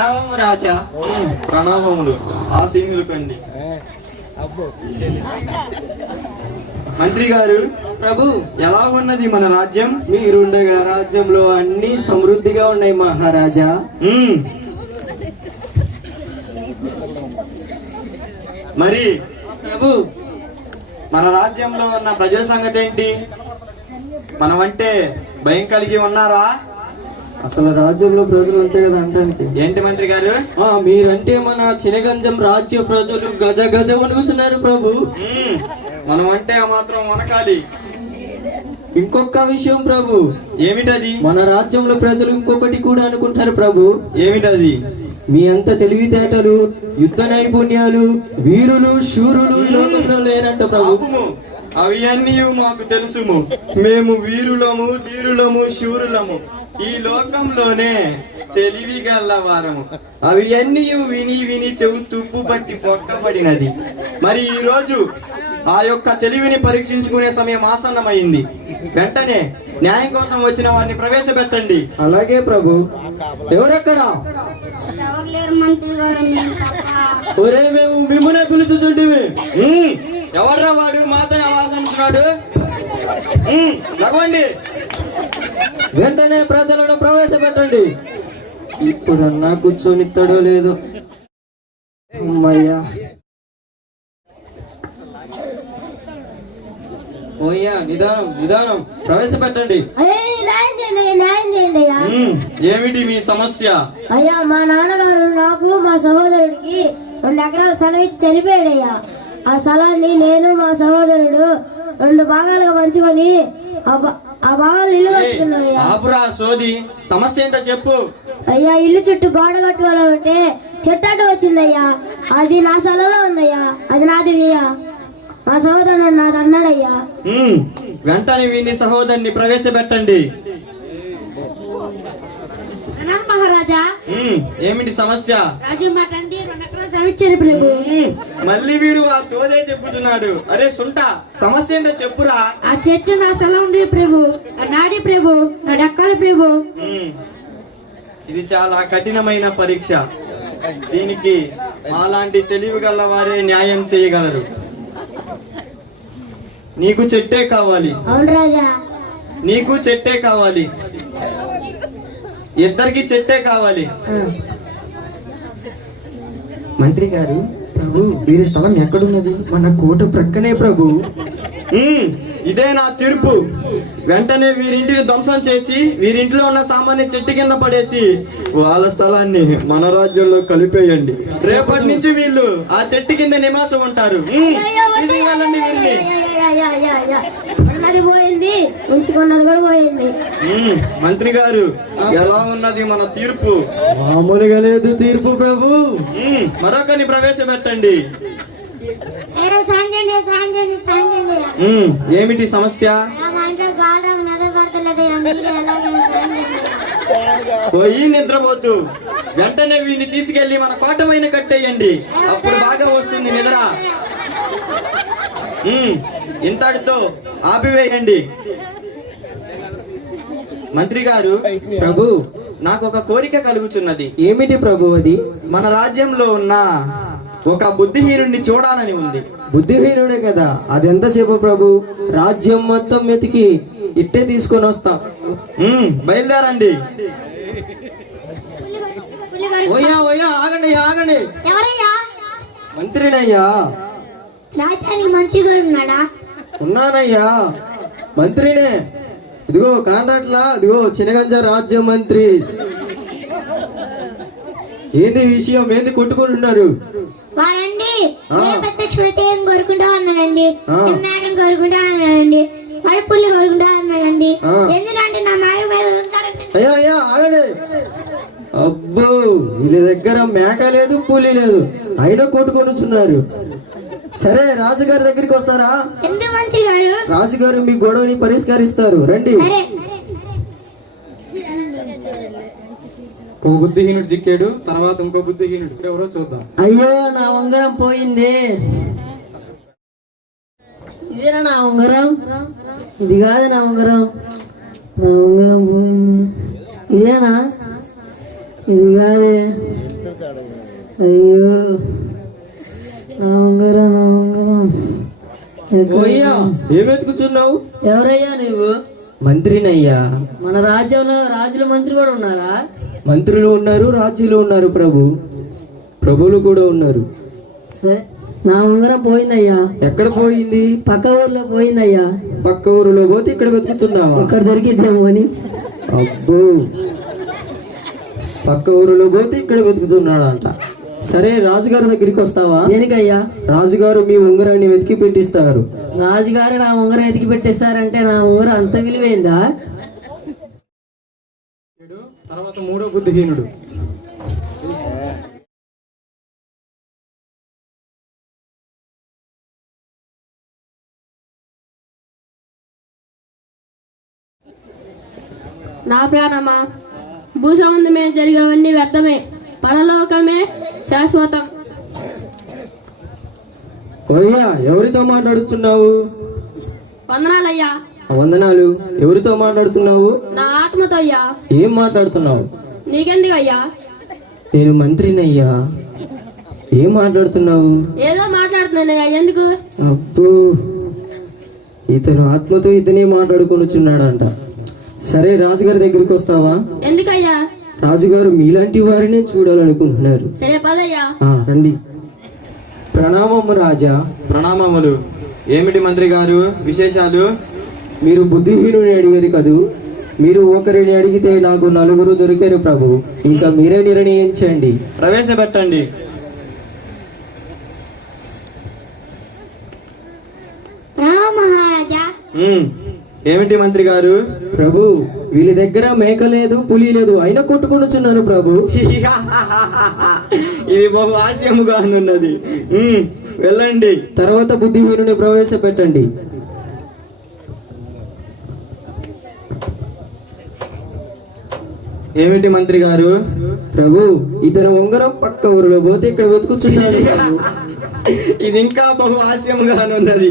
ప్రణవము రాజా. ప్రణామములు ఆశీనులు కండి. మంత్రి గారు, ప్రభు, ఎలా ఉన్నది మన రాజ్యం? మీరుండగా రాజ్యంలో అన్ని సమృద్ధిగా ఉన్నాయి మహారాజా. మరి ప్రభు, మన రాజ్యంలో ఉన్న ప్రజల సంగతి ఏంటి? మనమంటే భయం కలిగి ఉన్నారా? అసలు రాజ్యంలో ప్రజలు ఉంటాయి కదా అంటానికి. ఏంటి మంత్రి గారు? మీరంటే మన చినగంజం రాజ్య ప్రజలు గజ గజ వణుకుతున్నారు ప్రభు. మనం అంటే ఆ మాత్రం వనకాలి. ఇంకొక విషయం ప్రభు. ఏమిటది? మన రాజ్యంలో ప్రజలు ఇంకొకటి కూడా అనుకుంటారు ప్రభు. ఏమిటది? మీ అంత తెలివితేటలు, యుద్ధ నైపుణ్యాలు, వీరులు శూరులు ఈ లోకంలో లేరంట ప్రభు. అవి అన్నీ మాకు తెలుసుము. మేము వీరులము, ధీరులము, శూరులము, ఈ లోకంలోనే తెలివి గల్లవారము. అవి అన్నీ విని విని చెవు తుప్పు పట్టి పొక్కబడినది. మరి ఈ రోజు ఆ యొక్క తెలివిని పరీక్షించుకునే సమయం ఆసన్నమైంది. వెంటనే న్యాయం కోసం వచ్చిన వారిని ప్రవేశపెట్టండి. అలాగే ప్రభు. ఎవరెక్కడా? ఒరే, మేము మిమ్మల్ని పిలుచుచుంటివి. ఎవర్రా వాడు మాతో ఆవాసంటున్నాడు? లగవండి. వెంటనే ప్రజలను ప్రవేశపెట్టండి. ఇప్పుడన్నా కూర్చొనిస్తాడో లేదో. అమ్మయ్యా. ఓయ్యా, నిదానం నిదానం, ప్రవేశపెట్టండి. ఏమిటి మీ సమస్య? అయ్యా, మా నాన్నగారు నాకు మా సహోదరుడికి 2 ఎకరాల స్థలం ఇచ్చి చనిపోయాడయ్యా. ఆ స్థలాన్ని నేను మా సహోదరుడు 2 భాగాలుగా పంచుకొని ఆ భాగాలు ఇల్లు కట్టుకున్నాయ్యా. ఆపురా సోది, సమస్య ఏంటో చెప్పు. అయ్యా, ఇల్లు చుట్టూ గోడ కట్టుకోవాలంటే చెట్టు అడ్డు వచ్చిందయ్యా. అది నా స్థలంలో ఉందయ్యా. అది నాది అయ్యా. మా సహోదరుడు నాది అన్నాడయ్యా. వెంటనే వీని సహోదరుని ప్రవేశపెట్టండి. మహారాజా, ఏమిటి సమస్య? రాజు మా తండ్రి 2 ఎకరాల స్థలం ఇచ్చారు ప్రభు. మళ్ళీ వీడు ఆ సోదే చెప్పుతున్నాడు. అరే సుంట, సమస్య ఏంటో చెప్పురా. ఆ చెట్టు నా స్థలం ఉంది ప్రభు. నాడి ప్రభు, నా డక్కాలి ప్రభు. ఇది చాలా కఠినమైన పరీక్ష. దీనికి మాలాంటి తెలివి గల వారే న్యాయం చేయగలరు. నీకు చెట్టే కావాలి. అవును రాజా. నీకు చెట్టే కావాలి. ఇద్దరికి చెట్టే కావాలి. మంత్రి గారు, ప్రభు, వీరి స్థలం ఎక్కడున్నది? మన కోట ప్రక్కనే ప్రభు. ఇదే నా తీర్పు. వెంటనే వీరింటిని ధ్వంసం చేసి వీరింటిలో ఉన్న సామాన్య చెట్టు కింద పడేసి వాళ్ళ స్థలాన్ని మన రాజ్యంలో కలిపేయండి. రేపటి నుంచి వీళ్ళు ఆ చెట్టు కింద నివాసం ఉంటారు. ఉన్నది పోయింది, ఉంచుకున్నది కూడా పోయింది. మంత్రి గారు, ఎలా ఉన్నది మన తీర్పు? మామూలుగా లేదు తీర్పు ప్రభు. మరొకరిని ప్రవేశపెట్టండి. ఏమిటి సమస్య? పోయి నిద్రపోతూ వెంటనే వీడిని తీసుకెళ్లి మన కోట పైన కట్టేయండి. అప్పుడు బాగా వస్తుంది నిద్ర. ఇంతటితో ఆపివేయండి. మంత్రి గారు, ప్రభు, నాకు ఒక కోరిక కలుగుతున్నది. ఏమిటి ప్రభు అది? మన రాజ్యంలో ఉన్న ఒక బుద్ధిహీనుడిని చూడాలని ఉంది. బుద్ధిహీనుడే కదా, అది ఎంతసేపు ప్రభు? రాజ్యం మొత్తం వెతికి ఇట్టే తీసుకొని వస్తా. బయలుదేరండి. ఓయ్యా ఓయ్యా, ఆగండి ఆగండి. మంత్రినయ్యా. రాజ్యానికి మంత్రి గారు ఉన్నాడా? ఉన్నానయ్యా, మంత్రినే. ఇదిగో కాంట్రాక్ట్లా, ఇదిగో చినగంజ రాజ్య మంత్రి. ఏంది విషయం? ఏంది కొట్టుకుంటున్నారు? వారండి ఏం కోరుకుంటా అన్నాడండి, మేకను కోరుకుంటా అన్నాడండి, పుల్లి కోరుకుంటా అన్నాడండి. ఎందుకంటే నా మేక మీద అయ్యా అయ్యా ఆగలే. అబ్బో, వీళ్ళ దగ్గర మేక లేదు, పులి లేదు, అయినా కొట్టుకొనుచున్నారు. సరే, రాజుగారి దగ్గరికి వస్తారా? రాజుగారు మీ గొడవని పరిష్కరిస్తారు, రండి. ఒక బుద్ధిహీనుడు చిక్కాడు, తర్వాత ఇంకో బుద్ధిహీనుడు ఎవరో చూద్దాం. అయ్యో, నా ఉంగరం పోయింది. ఇదేనా నా ఉంగరం? ఇది కాదు నా ఉంగరం. నా ఉంగరం పోయింది. ఇదేనా? ఇది కాదే. అయ్యో నా ఉంగరం. ఓయ్యా ఏం వెతుకుతున్నావు? ఎవరయ్యా నువ్వు? మంత్రినయ్యా. మన రాజ్యంలో రాజుల మంత్రి కూడా ఉన్నారా? మంత్రులు ఉన్నారు, రాజులు ఉన్నారు, ప్రభువులు కూడా ఉన్నారు. సరే, నా ఉంగరం పోయిందయ్యా. ఎక్కడ పోయింది? పక్క ఊర్లో పోయిందయ్యా. పక్క ఊరిలో పోతే ఇక్కడ వెతుకుతున్నావా? ఇక్కడ దొరికిద్దేమో అని. అబ్బో, పక్క ఊరిలో పోతే ఇక్కడ వెతుకుతున్నాడంట. సరే, రాజుగారి దగ్గరికి వస్తావా? దేనికయ్యా? రాజుగారు మీ ఉంగరాన్ని వెతికి పెట్టిస్తారు. రాజుగారు నా ఉంగరం ఎతికి పెట్టేస్తారంటే నా ఉంగరం అంత విలువైందా? తర్వాత మూడో బుద్ధిహీనుడు. నా ప్రాణమా, భూసంబంధం మీద జరిగేవన్నీ వ్యర్థమే, పరలోకమే శాశ్వతం. ఓయ్యా ఎవరితో మాట్లాడుతున్నావు? వందనాలయ్యా. వందనాలు. ఎవరితో మాట్లాడుతున్నావు? నా ఆత్మతో అయ్యా. ఏం మాట్లాడుతున్నావు? నీకెందుకు అయ్యా? నేను మంత్రినయ్యా. ఏం మాట్లాడుతున్నావు? ఏదో మాట్లాడుతున్నానయ్యా, ఎందుకు? అబ్బో, ఇతను ఆత్మతో ఇతనే మాట్లాడుకొనుచున్నాడంట. సరే, రాజుగారి దగ్గరికి వస్తావా? ఎందుకయ్యా? రాజుగారు మీలాంటి వారినే చూడాలనుకుంటున్నారు. సరే పదయ్యా. రండి. ప్రణామము రాజా. ప్రణామములు. ఏమిటి మంత్రి గారు విశేషాలు? మీరు బుద్ధిహీనుని అడిగారు కదూ. మీరు ఒకరిని అడిగితే నాకు 4 దొరికారు ప్రభు. ఇంకా మీరే నిర్ణయించండి. ప్రవేశపెట్టండి. మహారాజా. ఏమిటి మంత్రి గారు? ప్రభు, వీళ్ళ దగ్గర మేక లేదు, పులి లేదు, అయినా కొట్టుకొనుచున్నారు ప్రభు. ఇది బహు హాస్యముగా ఉన్నది. వెళ్ళండి. తర్వాత బుద్ధిహీనుని ప్రవేశపెట్టండి. ఏమిటి మంత్రి గారు? ప్రభు, ఇతను ఉంగరం పక్క ఊరిలో పోతే ఇక్కడ వెతుకుచున్నాడు ప్రభు. ఇది ఇంకా బహు హాస్యముగా ఉన్నది.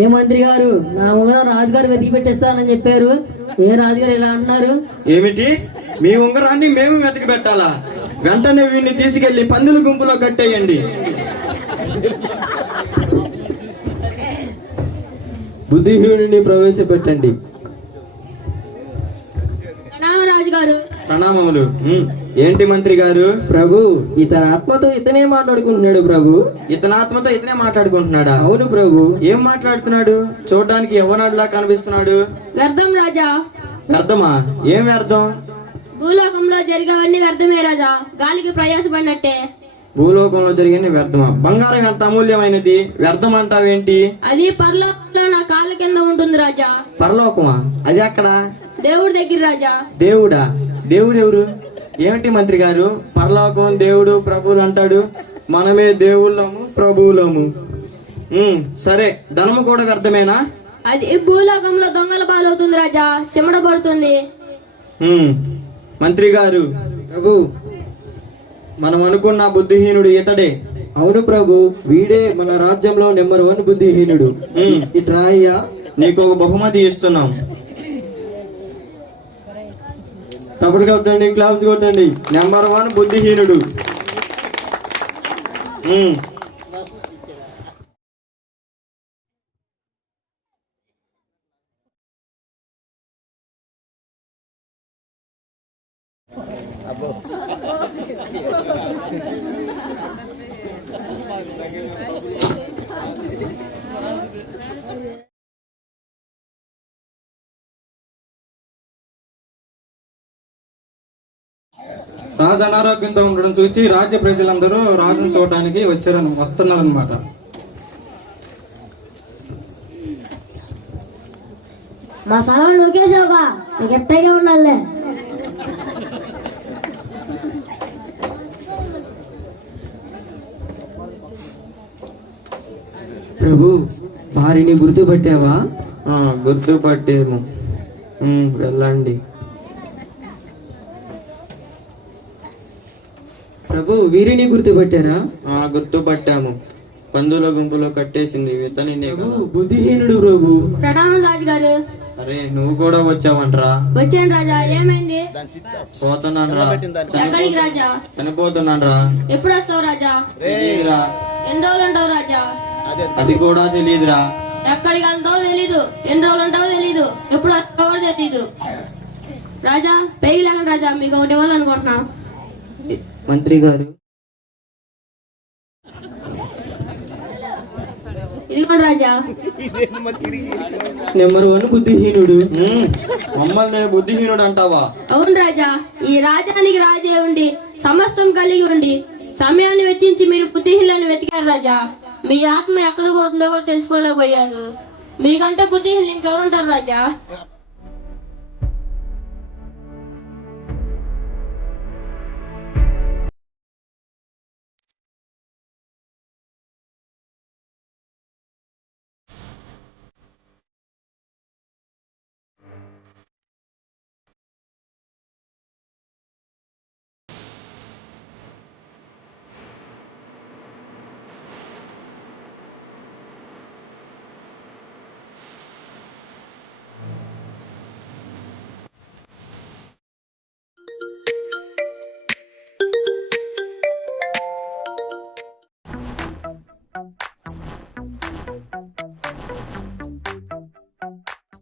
ఏ మంత్రి గారు, నా ఉంగరం రాజుగారు వెతికి పెట్టేస్తానని చెప్పారు. ఏ రాజుగారు ఇలా అంటున్నారు? ఏమిటి, మీ ఉంగరాన్ని మేము వెతికి పెట్టాలా? వెంటనే వీడిని తీసుకెళ్లి పందుల గుంపులో కట్టేయండి. బుద్ధిహీనుని ప్రవేశపెట్టండి. రాజుగారు. ప్రణామములు. ఏంటి మంత్రి గారు? ప్రభు, ఇతని ఆత్మతో ఇతనే మాట్లాడుకుంటున్నాడు ప్రభు. ఇతని ఆత్మతో ఇతనే మాట్లాడుకుంటున్నాడా? అవును ప్రభు. ఏం మాట్లాడుతున్నాడు? చూడడానికి యవ్వనాడులా కనిపిస్తున్నాడు. వ్యర్థం రాజా. వ్యర్థమా? ఏం వ్యర్థం? భూలోకంలో జరిగేవన్నీ వ్యర్థమే రాజా, గాలికి ప్రయాసపడినట్టే. భూలోకంలో జరిగిన వ్యర్థమా? బంగారం ఎంత అమూల్యమైనది, వ్యర్థం అంటావేంటి? అది పరలోకంలో నా కాళ్ళ కింద ఉంటుంది రాజా. పరలోకమా? అది అక్కడ దేవుడి దగ్గర రాజా. దేవుడా? దేవుడు ఎవరు? ఏమిటి మంత్రి గారు, పరలోకం, దేవుడు, ప్రభువులు అంటాడు. మనమే దేవుళ్ళము, ప్రభువులము. సరే, ధనము కూడా వ్యర్థమేనా? అది భూలోకంలో దొంగల పాలవుతుంది రాజా, చెమట పడుతుంది. మంత్రి గారు, ప్రభు, మనం అనుకున్న బుద్ధిహీనుడు ఇతడే. అవును ప్రభు, వీడే మన రాజ్యంలో నెంబర్ 1 బుద్ధిహీనుడు. ఇట్రా అయ్యా, నీకు ఒక బహుమతి ఇస్తున్నాం. తప్పుడు కొట్టండి, క్లాప్స్ కొట్టండి. నెంబర్ 1 బుద్ధిహీనుడు. రాజు అనారోగ్యంతో ఉండడం చూసి రాజ్య ప్రజలందరూ రాజును చూడడానికి వస్తున్నారన్నమాట. మా స్థలం నూకేసావుగా, నీకు ఎట్టగే ఉండాలే. ప్రభు, వారిని గుర్తుపట్టావా? గుర్తుపట్టేము. వెళ్ళండి. ప్రభు, వీరిని గుర్తుపట్టారా? గుర్తుపట్టాము. పందుల గుంపులో కట్టేసింది ఇతనినే కదా. బుద్ధిహీనుడు ప్రభు. ప్రణామం రాజుగారు. అరే నువ్వు కూడా వచ్చావంట్రా? వచ్చాను రాజా. ఏమైంది? పోతున్నానురా. ఎక్కడికి రాజా? చనిపోతున్నానురా. ఎప్పుడు వస్తావు రాజా? తెలీదురా. ఎన్ని రోజులు ఉంటావు రాజా? అది కూడా తెలియదురా. ఎక్కడికి వెళ్తావో తెలీదు, ఎన్ని రోజులు ఉంటావో తెలీదు, ఎప్పుడు వస్తావో కూడా తెలీదు. రాజా పైకి లేకండి రాజా, మీకు ఒకటి ఇవ్వాలనుకుంటున్నా. మంత్రి గారు, ఇదిగోండి రాజా. నెంబర్ 1 బుద్ధిహీనుడు. మమ్మల్ని బుద్ధిహీనుడు అంటావా? అవును రాజా, ఈ రాజానికి రాజే ఉండి సమస్తం కలిగి ఉండి సమయాన్ని వెచ్చించి మీరు బుద్ధిహీనులను వెతికారు రాజా. మీ ఆత్మ ఎక్కడ పోతుందో కూడా తెలుసుకోలేకపోయారు. మీకంటే బుద్ధిహీనులు ఇంకెవరుంటారు రాజా?